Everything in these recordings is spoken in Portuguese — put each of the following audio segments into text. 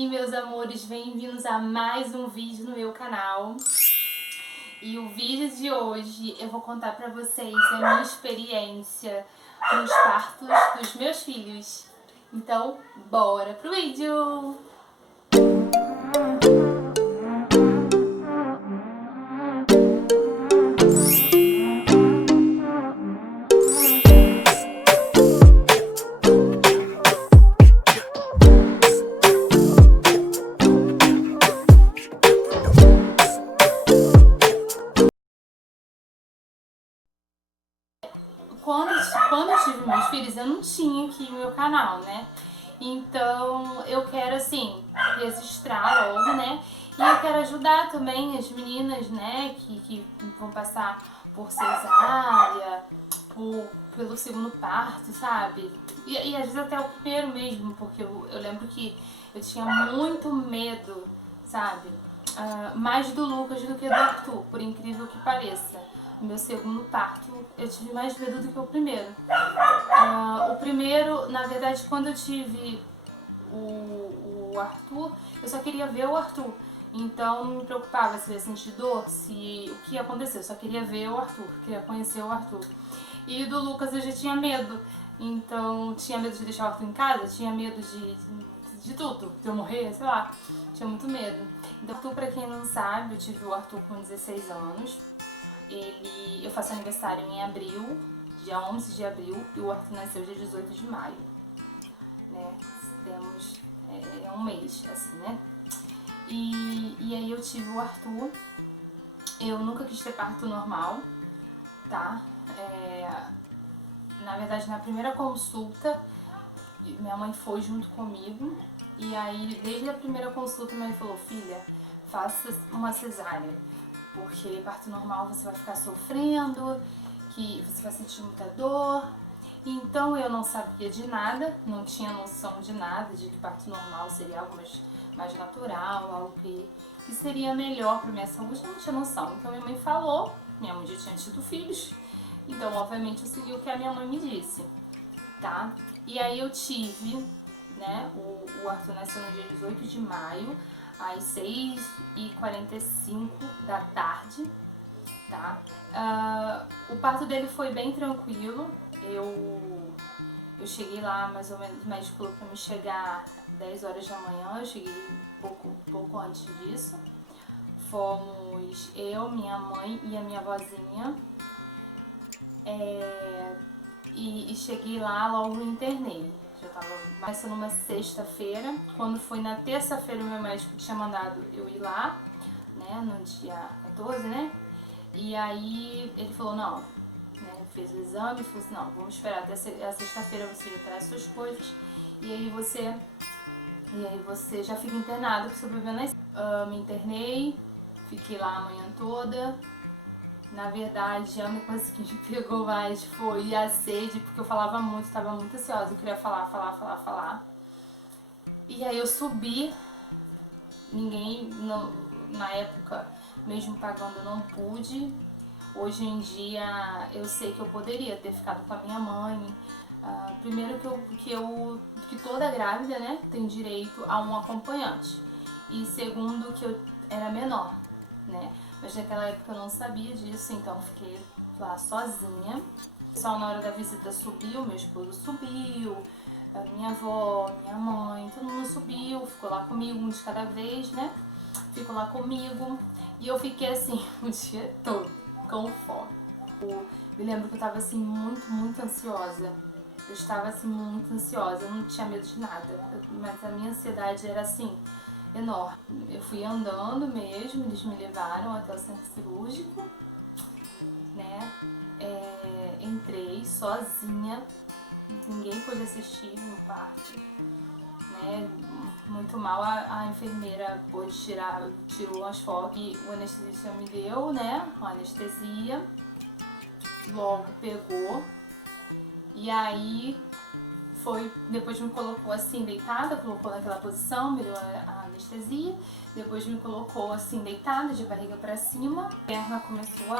aí, meus amores, bem-vindos a mais um vídeo no meu canal. E o vídeo de hoje eu vou contar pra vocês a minha experiência nos partos dos meus filhos. Então, bora pro vídeo! Quando eu tive meus filhos, eu não tinha aqui o meu canal, né? Então eu quero, assim, registrar logo, né? E eu quero ajudar também as meninas, né? Que vão passar por cesárea, pelo segundo parto, sabe? E às vezes até o primeiro mesmo, porque eu lembro que eu tinha muito medo, sabe? Mais do Lucas do que do Arthur, por incrível que pareça. O meu segundo parto, eu tive mais medo do que o primeiro. O primeiro, na verdade, quando eu tive o Arthur, eu só queria ver o Arthur. Então não me preocupava se eu ia sentir dor, se o que ia acontecer. Eu só queria ver o Arthur, queria conhecer o Arthur. E do Lucas eu já tinha medo. Então tinha medo de deixar o Arthur em casa, tinha medo de tudo, de eu morrer, sei lá. Tinha muito medo. Então, Arthur, pra quem não sabe, eu tive o Arthur com 16 anos. Eu faço aniversário em abril, dia 11 de abril, e o Arthur nasceu dia 18 de maio, né? Temos um mês, assim, né? E aí eu tive o Arthur. Eu nunca quis ter parto normal, tá? Na verdade, na primeira consulta, minha mãe foi junto comigo. E aí, desde a primeira consulta, minha mãe falou: filha, faça uma cesárea, porque parto normal você vai ficar sofrendo, que você vai sentir muita dor. Então eu não sabia de nada, não tinha noção de nada, de que parto normal seria algo mais natural, algo que seria melhor para minha saúde, não tinha noção. Então minha mãe falou, minha mãe já tinha tido filhos, então obviamente eu segui o que a minha mãe me disse, tá? E aí eu tive, né, o Arthur nasceu no dia 18 de maio, às 6h45 da tarde, tá? O parto dele foi bem tranquilo. Eu cheguei lá mais ou menos, o médico falou pra me chegar 10 horas da manhã, eu cheguei pouco antes disso. Fomos eu, minha mãe e a minha vozinha. E cheguei lá, logo internei. Já tava começando numa sexta-feira. Quando foi na terça-feira, o meu médico tinha mandado eu ir lá, né, no dia 14, né? E aí ele falou: não, né, fez o exame e falou assim: não, vamos esperar até a sexta-feira, você já traz suas coisas e aí você já fica internado pro seu bebê nascer. Me internei, fiquei lá a manhã toda. Na verdade, a única coisa que me pegou mais foi a sede, porque eu falava muito, estava muito ansiosa, eu queria falar. E aí eu subi, na época, mesmo pagando, eu não pude. Hoje em dia eu sei que eu poderia ter ficado com a minha mãe. Primeiro que toda grávida, né, tem direito a um acompanhante. E segundo que eu era menor, né? Mas naquela época eu não sabia disso, então fiquei lá sozinha. O pessoal na hora da visita subiu, meu esposo subiu, a minha avó, minha mãe, todo mundo subiu, ficou lá comigo, um de cada vez, né? Ficou lá comigo e eu fiquei assim o dia todo, com fome. Eu me lembro que eu tava assim muito ansiosa. Eu estava assim muito ansiosa, eu não tinha medo de nada, mas a minha ansiedade era assim, enorme. Eu fui andando mesmo, eles me levaram até o centro cirúrgico, né? Entrei sozinha, ninguém pôde assistir no parto, né? Muito mal a enfermeira pôde tirou as fotos e o anestesista me deu, né? A anestesia, logo pegou e aí depois me colocou assim deitada, colocou naquela posição, me deu a anestesia, depois me colocou assim deitada, de barriga pra cima, a perna começou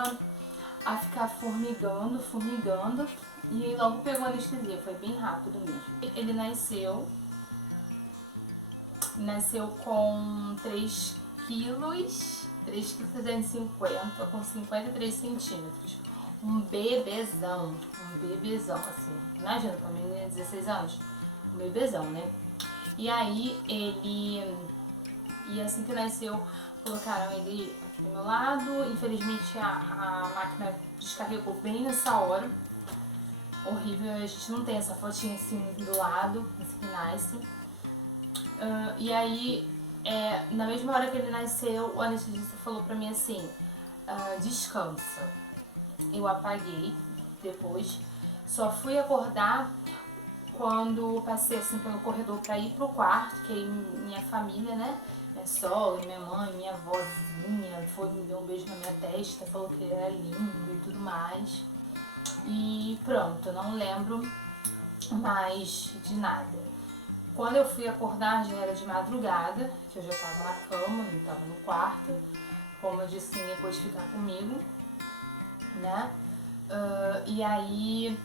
a ficar formigando, e aí logo pegou a anestesia, foi bem rápido mesmo. Ele nasceu nasceu com 3 quilos, 3,350 com 53 centímetros. Um bebezão, assim. Imagina, pra mim é 16 anos, um bebezão, né? E aí e assim que nasceu, colocaram ele aqui do meu lado. Infelizmente a máquina descarregou bem nessa hora. Horrível, a gente não tem essa fotinha assim do lado, assim que nasce. E aí, na mesma hora que ele nasceu, o anestesista falou pra mim assim, descansa. Eu apaguei depois, só fui acordar quando passei assim pelo corredor pra ir pro quarto, que aí minha família, né, minha sogra, minha mãe, minha avózinha, foi me deu um beijo na minha testa, falou que ele era lindo e tudo mais. E pronto, não lembro mais de nada. Quando eu fui acordar já era de madrugada, que eu já estava na cama, não estava no quarto. Como eu disse, ninguém pôde ficar comigo, né? E aí,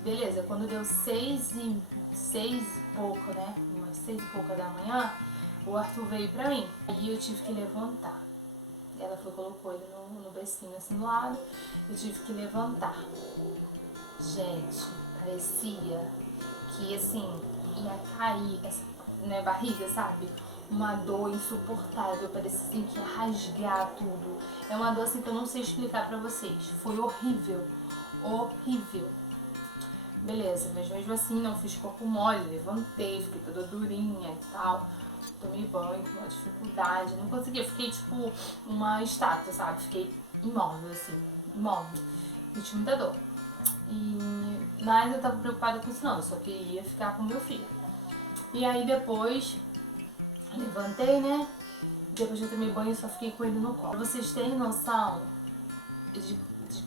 beleza, quando deu 6 e pouco, né? Umas 6 e pouca da manhã, o Arthur veio pra mim. Aí eu tive que levantar. Ela colocou ele no bercinho assim do lado, eu tive que levantar. Gente, parecia que assim, ia cair essa minha barriga, sabe? Uma dor insuportável, parecia assim que ia rasgar tudo. É uma dor assim que eu não sei explicar pra vocês. Foi horrível, horrível. Beleza, mas mesmo assim não fiz corpo mole, levantei, fiquei toda durinha e tal. Tomei banho com uma dificuldade, não consegui, eu fiquei tipo uma estátua, sabe? Fiquei imóvel assim, imóvel. Senti muita dor. Mas eu tava preocupada com isso não, eu só queria ficar com meu filho. E aí depois, levantei, né? Depois que eu tomei banho, eu só fiquei com ele no colo. Pra vocês terem noção de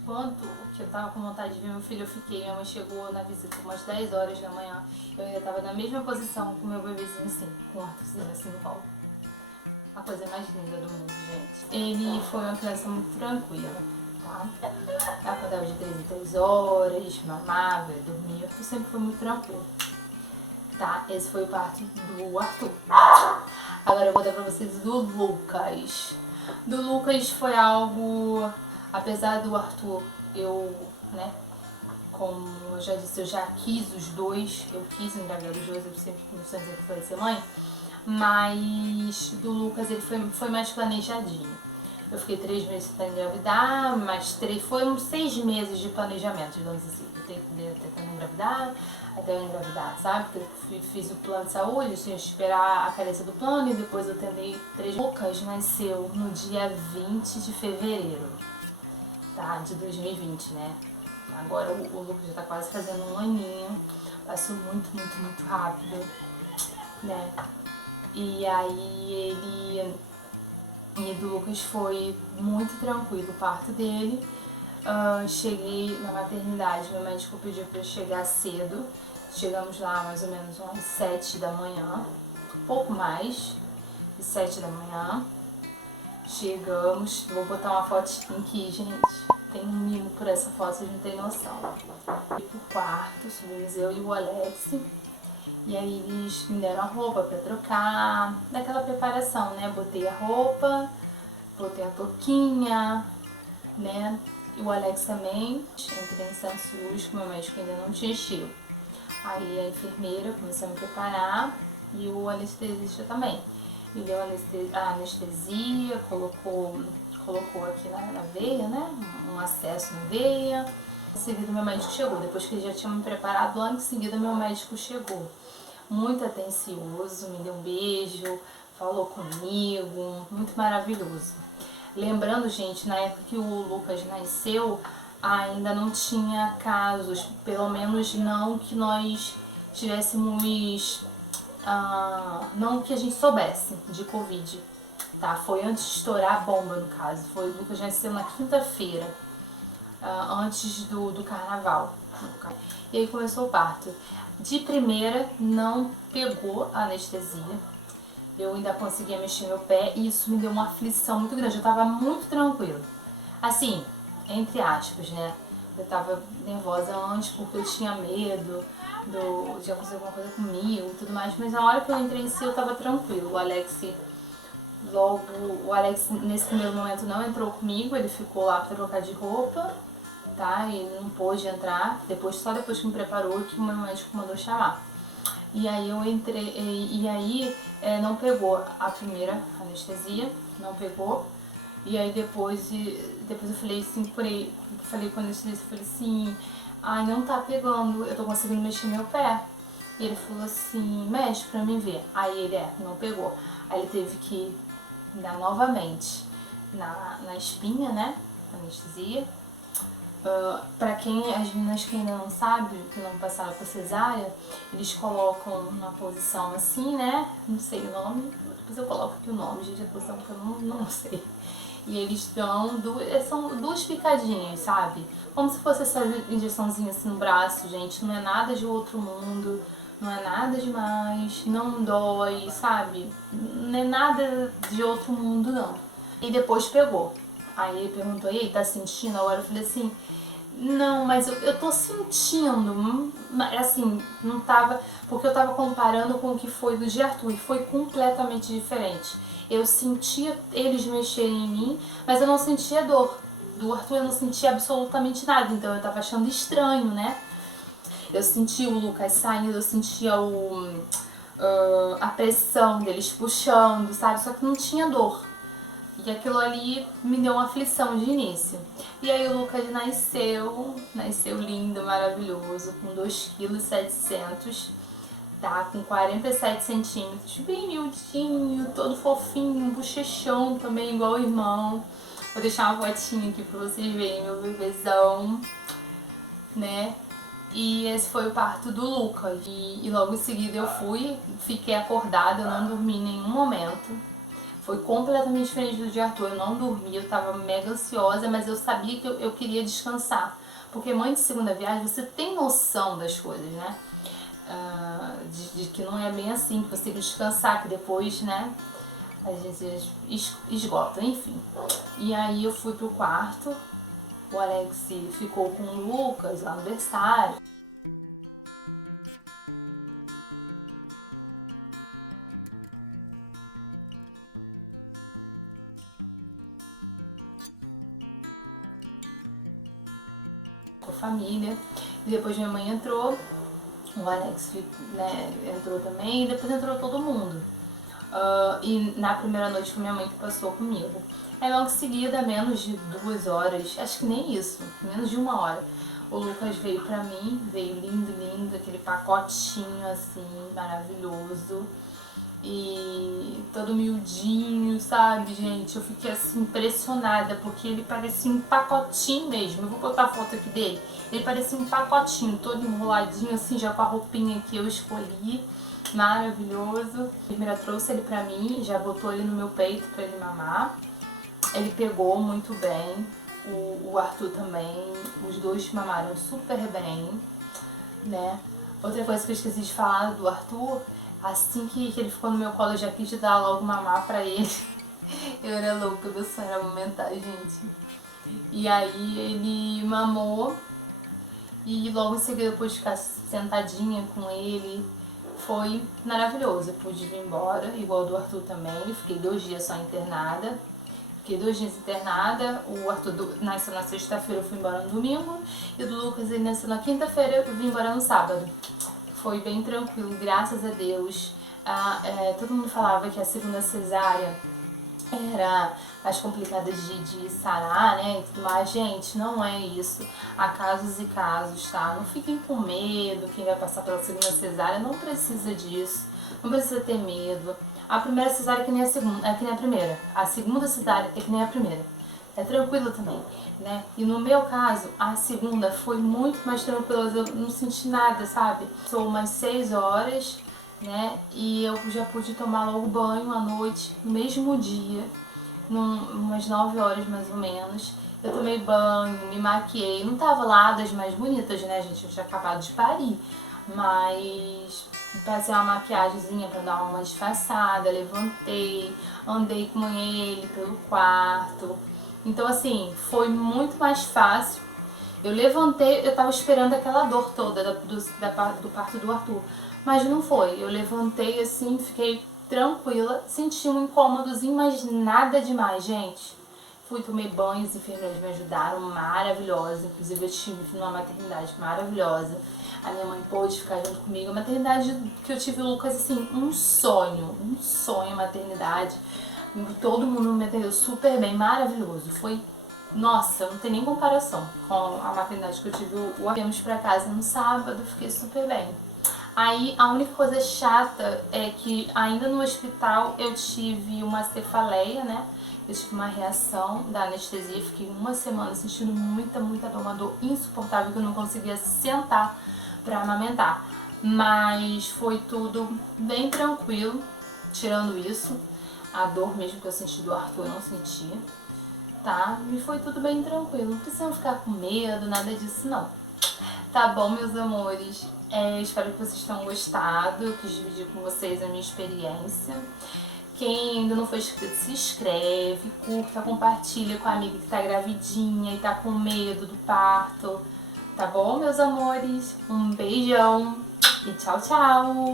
quanto que eu tava com vontade de ver meu filho, eu fiquei. Minha mãe chegou na visita umas 10 horas da manhã. Eu ainda tava na mesma posição com meu bebezinho assim, com o Arthurzinho assim no colo. A coisa mais linda do mundo, gente. Ele foi uma criança muito tranquila, tá? Eu acordava de 3 em 3 horas, mamava, dormia. Eu sempre foi muito tranquilo. Tá? Esse foi o parto do Arthur. Agora eu vou dar pra vocês do Lucas. Do Lucas foi algo... Apesar do Arthur, né, como eu já disse, eu já quis os dois, eu quis engravidar os dois, eu sempre foi ser mãe, mas do Lucas ele foi mais planejadinho. Eu fiquei 3 meses tentando engravidar, mas foram 6 meses de planejamento, digamos assim. Eu tentando engravidar, até eu engravidar, sabe? Porque eu fiz o plano de saúde, eu tinha que esperar a carência do plano e depois eu tentei 3 meses. Lucas nasceu no dia 20 de fevereiro. Tá, de 2020, né? Agora o Lucas já tá quase fazendo um aninho. Passou muito, muito, muito rápido, né? E aí E do Lucas foi muito tranquilo o parto dele. Cheguei na maternidade, meu médico pediu pra eu chegar cedo. Chegamos lá mais ou menos às 7 da manhã, pouco mais de 7 da manhã. Chegamos, vou botar uma fotinha aqui, gente. Tem um mimo por essa foto, vocês não tem noção. Fui pro quarto, subimos eu e o Alex. E aí eles me deram a roupa pra trocar, daquela preparação, né? Botei a roupa, botei a touquinha, né? E o Alex também. Entrei em Santos Luz, que o meu médico ainda não tinha enchido. Aí a enfermeira começou a me preparar e o anestesista também. Ele deu a anestesia, colocou aqui na veia, né? Um acesso na veia. Em seguida meu médico chegou. Depois que ele já tinha me preparado, logo em seguida meu médico chegou. Muito atencioso, me deu um beijo, falou comigo, muito maravilhoso. Lembrando, gente, na época que o Lucas nasceu, ainda não tinha casos, pelo menos não que nós tivéssemos, não que a gente soubesse de Covid, tá? Foi antes de estourar a bomba, no caso. O Lucas nasceu na quinta-feira, antes do carnaval. E aí começou o parto. De primeira, não pegou a anestesia. Eu ainda conseguia mexer meu pé e isso me deu uma aflição muito grande. Eu tava muito tranquila. Assim, entre aspas, né? Eu tava nervosa antes porque eu tinha medo de acontecer alguma coisa comigo e tudo mais, mas na hora que eu entrei em si eu tava tranquilo. O Alex nesse primeiro momento não entrou comigo, ele ficou lá pra trocar de roupa, tá? E ele não pôde entrar, só depois que me preparou que o meu médico mandou chamar. E aí eu entrei, não pegou a primeira anestesia, não pegou. E aí depois eu falei assim, falei com a anestesista, falei assim, ai, não tá pegando, eu tô conseguindo mexer meu pé. E ele falou assim, mexe pra mim ver. Aí ele não pegou. Aí ele teve que dar novamente na espinha, né? Anestesia. Pra as meninas que ainda não sabem, que não passaram por cesárea, eles colocam numa posição assim, né? Não sei o nome, depois eu coloco aqui o nome, gente, a posição que eu não sei. E eles dão são duas picadinhas, sabe? Como se fosse essa injeçãozinha assim no braço, gente. Não é nada de outro mundo, não é nada demais, não dói, sabe? Não é nada de outro mundo, não. E depois pegou. Aí ele perguntou, e aí, tá sentindo? Agora eu falei assim, não, mas eu tô sentindo, assim, não tava, porque eu tava comparando com o que foi do de Arthur e foi completamente diferente. Eu sentia eles mexerem em mim, mas eu não sentia dor. Do Arthur eu não sentia absolutamente nada, então eu tava achando estranho, né? Eu sentia o Lucas saindo, eu sentia a pressão deles puxando, sabe? Só que não tinha dor. E aquilo ali me deu uma aflição de início. E aí o Lucas nasceu lindo, maravilhoso, com 2,7 kg, tá? Com 47 centímetros, bem miudinho, todo fofinho, bochechão também, igual o irmão. Vou deixar uma fotinha aqui pra vocês verem meu bebezão, né? E esse foi o parto do Lucas. E logo em seguida fiquei acordada, eu não dormi em nenhum momento. Foi completamente diferente do de Arthur, eu não dormi, eu tava mega ansiosa, mas eu sabia que eu queria descansar. Porque mãe de segunda viagem, você tem noção das coisas, né? De que não é bem assim, que você tem que descansar, que depois, né, a gente esgota, enfim. E aí eu fui pro quarto, o Alex ficou com o Lucas lá no berçário. Com a família, e depois minha mãe entrou, o Alex, né, entrou também, e depois entrou todo mundo. E na primeira noite foi minha mãe que passou comigo. Aí logo em seguida, menos de 2 horas, acho que nem isso, menos de 1 hora, o Lucas veio pra mim, veio lindo, aquele pacotinho assim, maravilhoso. E todo miudinho, sabe, gente? Eu fiquei assim impressionada, porque ele parecia um pacotinho mesmo. Eu vou botar a foto aqui dele. Ele parecia um pacotinho, todo enroladinho, assim, já com a roupinha que eu escolhi. Maravilhoso. A enfermeira trouxe ele pra mim, já botou ele no meu peito pra ele mamar. Ele pegou muito bem. O Arthur também. Os dois mamaram super bem, né? Outra coisa que eu esqueci de falar do Arthur, assim que ele ficou no meu colo, eu já quis dar logo mamar pra ele. Eu era louca, meu sonho era amamentar, gente. E aí ele mamou e logo em seguida eu pude ficar sentadinha com ele. Foi maravilhoso, eu pude vir embora, igual do Arthur também. Fiquei 2 dias só internada. Fiquei 2 dias internada, o Arthur nasceu na sexta-feira, eu fui embora no domingo. E o do Lucas, ele nasceu na quinta-feira, eu vim embora no sábado. Foi bem tranquilo, graças a Deus. Todo mundo falava que a segunda cesárea era mais complicada de sarar, né, e tudo mais. Gente, não é isso. Há casos e casos, tá? Não fiquem com medo, quem vai passar pela segunda cesárea não precisa disso. Não precisa ter medo. A primeira cesárea é que nem a segunda, é que nem a primeira. A segunda cesárea é que nem a primeira. É tranquilo também, né? E no meu caso, a segunda foi muito mais tranquila, eu não senti nada, sabe? Sou umas 6 horas, né? E eu já pude tomar logo banho à noite, no mesmo dia, umas 9 horas mais ou menos. Eu tomei banho, me maquiei, não tava lá das mais bonitas, né, gente? Eu tinha acabado de parir, mas passei uma maquiagemzinha pra dar uma disfarçada, levantei, andei com ele pelo quarto. Então assim, foi muito mais fácil Eu levantei, eu tava esperando aquela dor toda do parto do Arthur, mas não foi. Eu levantei assim, fiquei tranquila, senti um incômodozinho, mas nada demais, gente. Fui, tomei banho, os enfermeiros me ajudaram, maravilhosa. Inclusive eu tive numa maternidade maravilhosa. A minha mãe pôde ficar junto comigo. A maternidade que eu tive o Lucas, assim, um sonho a maternidade. Todo mundo me atendeu super bem, maravilhoso. Foi, nossa, não tem nem comparação com a maternidade que eu tive. Viemos pra casa no sábado, fiquei super bem. Aí a única coisa chata é que ainda no hospital eu tive uma cefaleia, né? Eu tive uma reação da anestesia, fiquei uma semana sentindo muita dor, uma dor insuportável que eu não conseguia sentar pra amamentar. Mas foi tudo bem tranquilo, tirando isso. A dor mesmo que eu senti do Arthur eu não senti, tá? E foi tudo bem tranquilo, não precisam ficar com medo, nada disso não. Tá bom, meus amores? Espero que vocês tenham gostado. Eu quis dividir com vocês a minha experiência. Quem ainda não foi inscrito, se inscreve, curta, compartilha com a amiga que tá gravidinha e tá com medo do parto. Tá bom, meus amores? Um beijão e tchau, tchau!